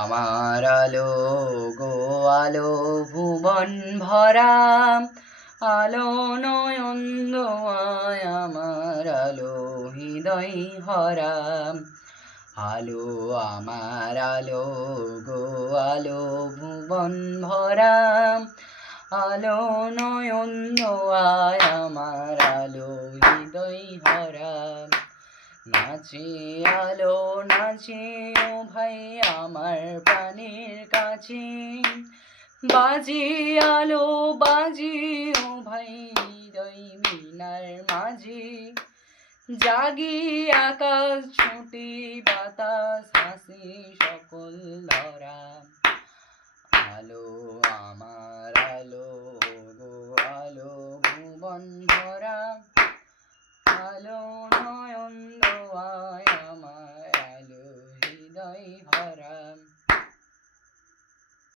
আমার আলো গো আলো ভুবন ভরা, আলো নয়ন দোয়ায় আমার আলো হৃদয় ভরা। আলো আমার আলো গো আলো ভুবন ভরা, আলো নয়ন দোয়ায় আমার আলো হৃদয় ভরা। নাচে আলো নাচে ও ভাই আমার প্রাণের কাছে, বাজে আলো বাজে ও ভাই হৃদয় মিনার মাঝে। জাগি আকাশ ছুটে বাতাস হাসে সকল